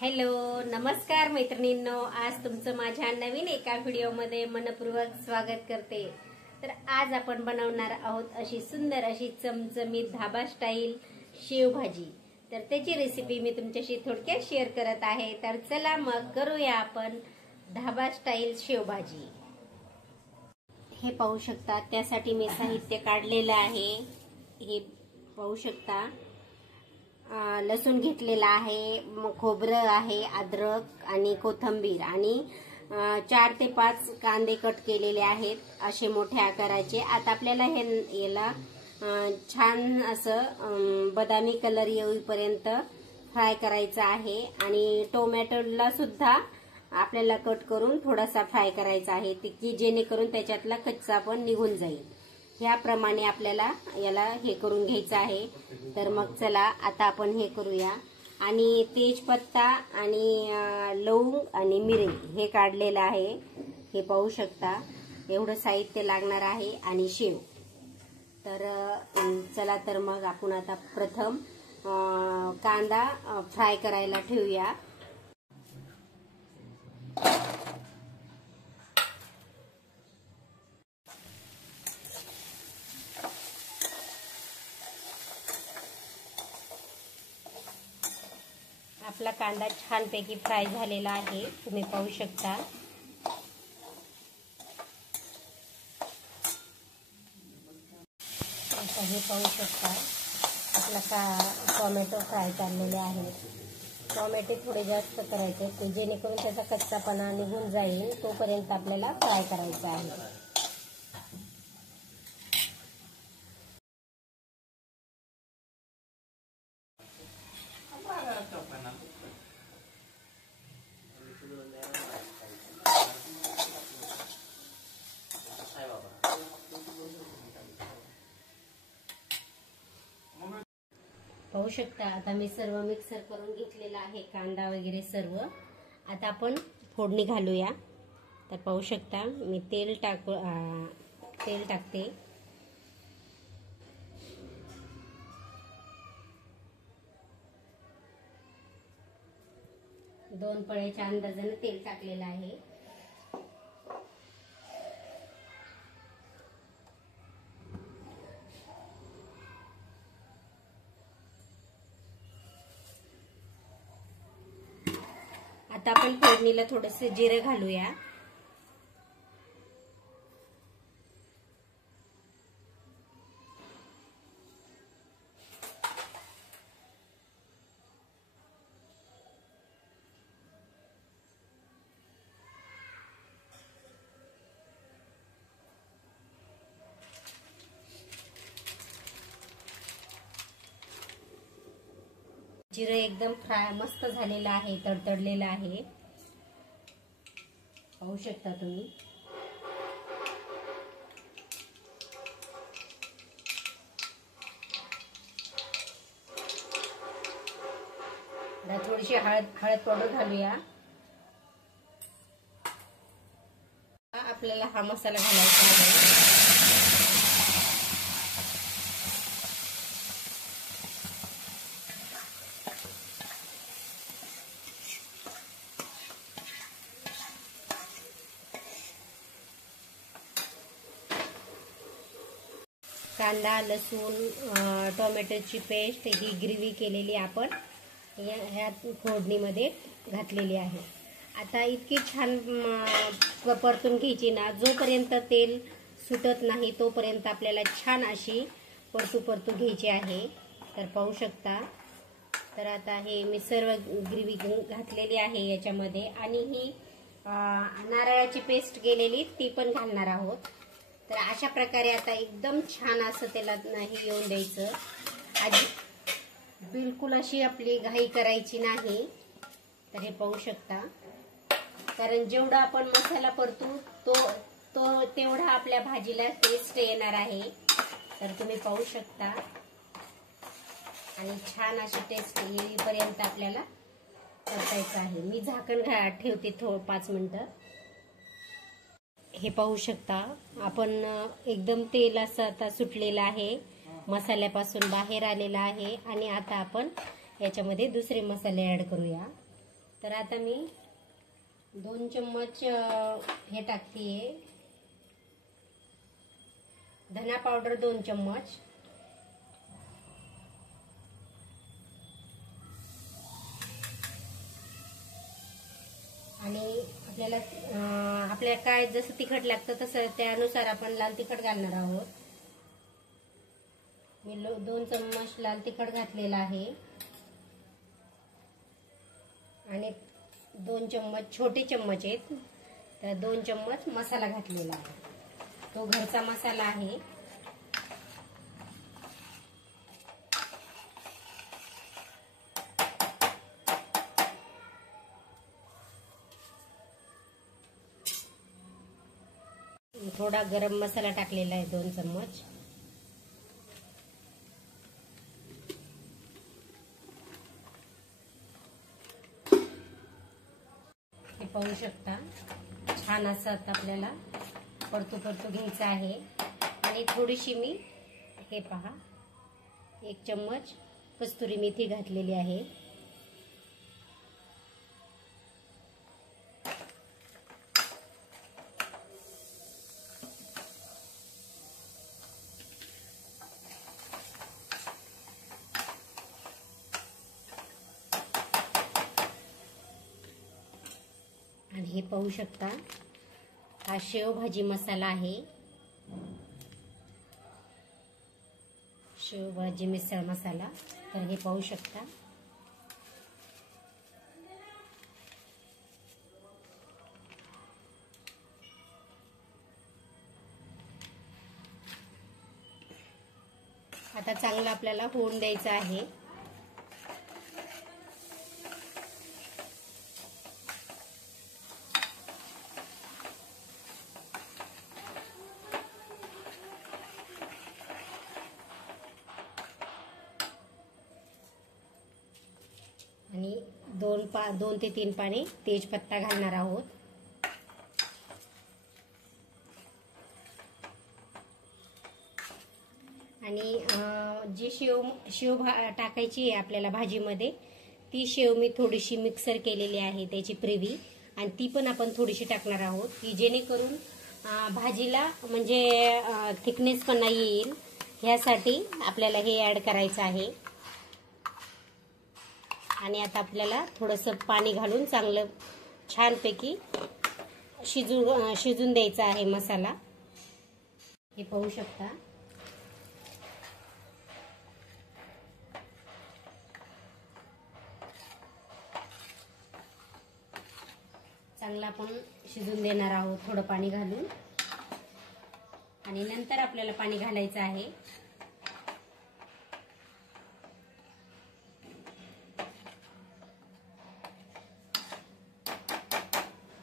Hello, नमस्कार मैत्रिणींनो. आज तुमचं माझ्या नवीन एका व्हिडिओमध्ये मनपूर्वक स्वागत करते. तर आज आपण बनवणार आहोत अशी सुंदर अशी चमचमीत धाबा स्टाईल शेवभाजी. तर त्याची रेसिपी मी तुमच्याशी थोडक्यात शेअर करत आहे. तर चला मग करूया आपण धाबा स्टाईल शेवभाजी. हे पाहू शकता, त्यासाठी मी साहित्य काढलेलं आहे. हे पाहू शकता, लसूण घेतलेला आहे, खोबरं आहे, अद्रक आणि कोथिंबीर आणि 4 ते 5 कांदे कट केलेले आहेत असे मोठ्या आकाराचे. आता आपल्याला याला छान असं बदामी कलर येईपर्यंत फ्राय करायचं आहे. आणि टोमॅटोला सुद्धा आपल्याला कट करून थोडासा फ्राय करायचा आहे, की जेणेकरून त्याच्यातला कच्चा पण निघून जाईल. ह्याप्रमाणे आपल्याला याला हे करून घ्यायचं आहे. तर मग चला आता आपण हे करूया. आणि तेजपत्ता आणि लवंग आणि मिरे हे काढलेलं आहे. हे पाहू शकता, एवढं साहित्य लागणार आहे. आणि शेव. तर चला तर मग आपण आता प्रथम कांदा फ्राय करायला ठेवूया. आपला कांदा छानपैकी फ्राय झालेला आहे, तुम्ही पाहू शकता. आता हे पाहू शकता, आपला टोमॅटो फ्राय चाललेले आहेत. टोमॅटो थोडे जास्त करायचे, जेणेकरून त्याचा कच्चापणा निघून जाईल. तोपर्यंत आपल्याला फ्राय करायचा आहे. पाहू शकता, आता मी सर्व मिक्सर करून घेतलेला आहे, कांदा वगैरे सर्व. आता आपण फोडणी घालूया. तर पाहू शकता, मी तेल टाकते. दोन पळ्याच्या अंदाजाने तेल टाकलेलं आहे. आता आपण फोडणीला थोडंसं जिरं घालूया. जिरं एकदम फ्राय मस्त झालेलं आहे, तडतडलेलं आहे. पाहू शकता तुम्ही. थोडीशी हळद पावडर घालूया. आपल्याला हा मसाला घालायचा आहे. कांदा, लसूण, टोमॅटोची पेस्ट ही ग्रेव्ही केलेली आपण ह्या फोडणीमध्ये घातलेली आहे. आता इतकी छान परतून घ्यायची ना, जोपर्यंत तेल सुटत नाही तोपर्यंत आपल्याला छान अशी परतू घ्यायची आहे. तर पाहू शकता. तर आता हे मी सर्व ग्रेव्ही घातलेली आहे याच्यामध्ये. आणि ही नारळाची पेस्ट केलेली ती पण घालणार आहोत. तर अशा प्रकारे आता एकदम छान असं त्याला नाही येऊन द्यायचं. बिलकुल अशी आपली घाई करायची नाही. तर हे पाहू शकता, कारण जेवढा आपण मसाला परतू तो तेवढा आपल्या भाजीला टेस्ट येणार आहे. तर तुम्ही पाहू शकता. आणि छान अशी टेस्ट येईपर्यंत आपल्याला परतायचं आहे. मी झाकण ठेवते 5 मिनिटं. हे पाहू शकता, आपण एकदम तेल असं आता सुटलेलं आहे, मसाल्यापासून बाहेर आलेला आहे. आणि आता आपण याच्यामध्ये दुसरे मसाले ऍड करूया. तर आता मी 2 चम्मच हे टाकतेय धना पावडर, 2 चम्मच आणि आपल्याला काय जसं तिखट लागतं तसं त्यानुसार आपण लाल तिखट घालणार आहोत। मी 2 चम्मच लाल तिखट घातलेला आहे आणि 2 चम्मच छोटे चम्मच आहेत तर 2 चम्मच मसाला घातलेला आहे, तो घरचा मसाला आहे। थोडा गरम मसाला टाकलेला आहे 2 चम्मच। हे पाहू शकता छान असं आपल्याला परतू घ्यायचं आहे आणि थोडीशी मी हे पहा 1 चम्मच कस्तुरी मेथी घातलेली आहे। आणि हे पाहू शकता हा शेवभाजी मसाला आहे, शेवभाजी मिसळ मसाला। तर हे पाहू शकता आता चांगलं आपल्याला होऊन द्यायचं आहे। आणि 2 ते 3 पाने तेजपत्ता घालणार आहोत। आणि जी शेव टाकायची आहे आपल्याला भाजीमध्ये, ती शेव मी थोडीशी मिक्सर केलेली आहे त्याची प्रेवी, आणि ती पण आपण थोडीशी टाकणार आहोत की जेणेकरून भाजीला म्हणजे थिकनेस पण नाही येईल, ह्यासाठी आपल्याला हे ऍड करायचं आहे। आणि आता आपल्याला थोडंसं पाणी घालून चांगलं छानपैकी शिजून द्यायचा आहे मसाला। हे पाहू शकता चांगला आपण शिजून देणार आहोत थोडं पाणी घालून, आणि नंतर आपल्याला पाणी घालायचं आहे।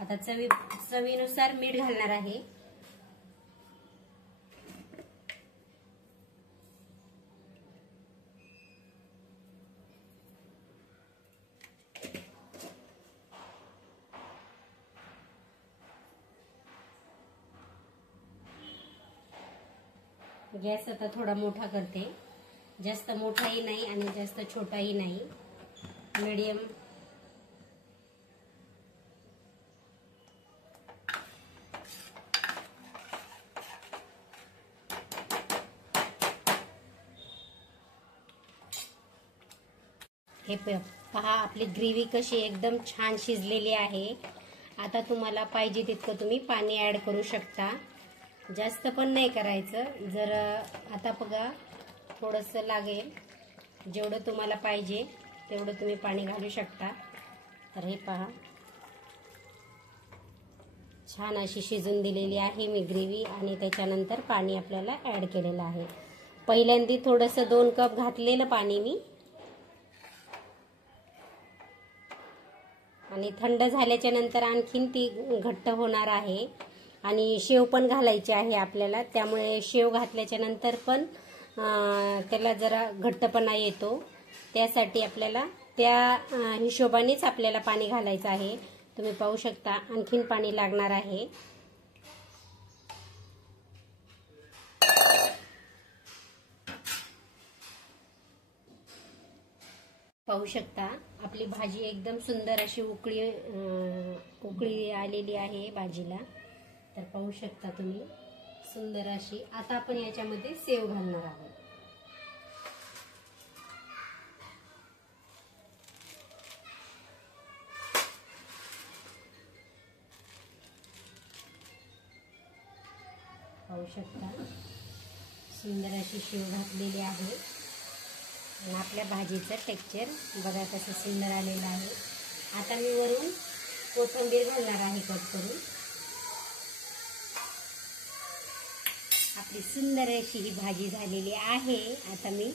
आता चवीनुसार मीठ घालणार आहे। गॅस आता थोडा मोठा करते, जास्त मोठाही नाही आणि जास्त छोटाही नाही, मीडियम। हे पहा आपली ग्रेव्ही कशी एकदम छान शिजलेली आहे। आता तुम्हाला पाहिजे तितकं तुम्ही पाणी ऍड करू शकता, जास्त पण नाही करायचं। जर आता बघा थोडंसं लागेल, जेवढं तुम्हाला पाहिजे तेवढं तुम्ही पाणी घालू शकता। तर हे पहा छान अशी शिजून दिलेली आहे मी ग्रेव्ही, आणि त्याच्यानंतर पाणी आपल्याला ऍड केलेलं आहे। पहिल्यांदा थोडंसं 2 कप घातलेलं पाणी मी, आणि थंड झाल्याच्या नंतर आणखीन ती घट्ट होणार आहे, आणि शेव पण घालायची आहे आपल्याला, त्यामुळे शेव घातल्याच्या नंतर पण त्याला जरा घट्टपणा येतो, त्यासाठी आपल्याला त्या हिशोबानेच आपल्याला पाणी घालायचं आहे। तुम्ही पाहू शकता आणखीन पाणी लागणार आहे। पाहू शकता आपली भाजी एकदम सुंदर अशी उकळी आलेली आहे भाजीला। तर पाहू शकता तुम्ही सुंदर अशी। आता आपण याच्यामध्ये सेव घालणार आहोत। पाहू शकता सुंदर अशी शेव घातलेली आहे आणि आपल्या भाजीचं टेक्स्चर बघा कसं सुंदर आलेलं आहे। आता मी वरून कोथिंबीर घालणार आहे कट करून। आपली सुंदर अशी ही भाजी झालेली आहे। आता मी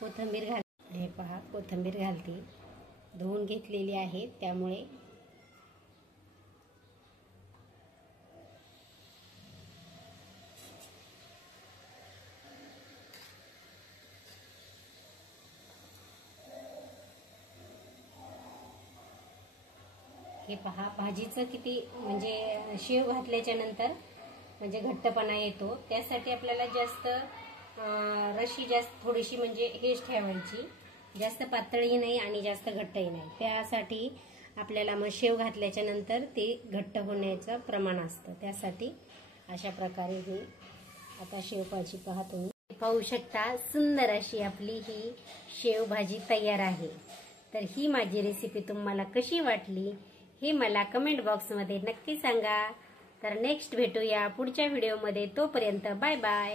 कोथिंबीर हे पहा कोथिंबीर घालते, धुवून घेतलेली आहे त्यामुळे। हे पहा भाजीचं किती म्हणजे शेव घातल्याच्या नंतर म्हणजे घट्टपणा येतो, त्यासाठी आपल्याला जास्त रशी जास्त थोडीशी म्हणजे हेच ठेवायची, जास्त पातळही नाही आणि जास्त घट्टही नाही। त्यासाठी आपल्याला मग शेव घातल्याच्या नंतर ते घट्ट होण्याचं प्रमाण असतं, त्यासाठी अशा प्रकारे ही आता शेव भाजी पहा तुम्ही पाहू शकता। सुंदर अशी आपली ही शेव भाजी तयार आहे। तर ही माझी रेसिपी तुम्हाला कशी वाटली हे मला कमेंट बॉक्समध्ये नक्की सांगा। तर नेक्स्ट भेटूया पुढच्या व्हिडिओमध्ये, तोपर्यंत बाय बाय।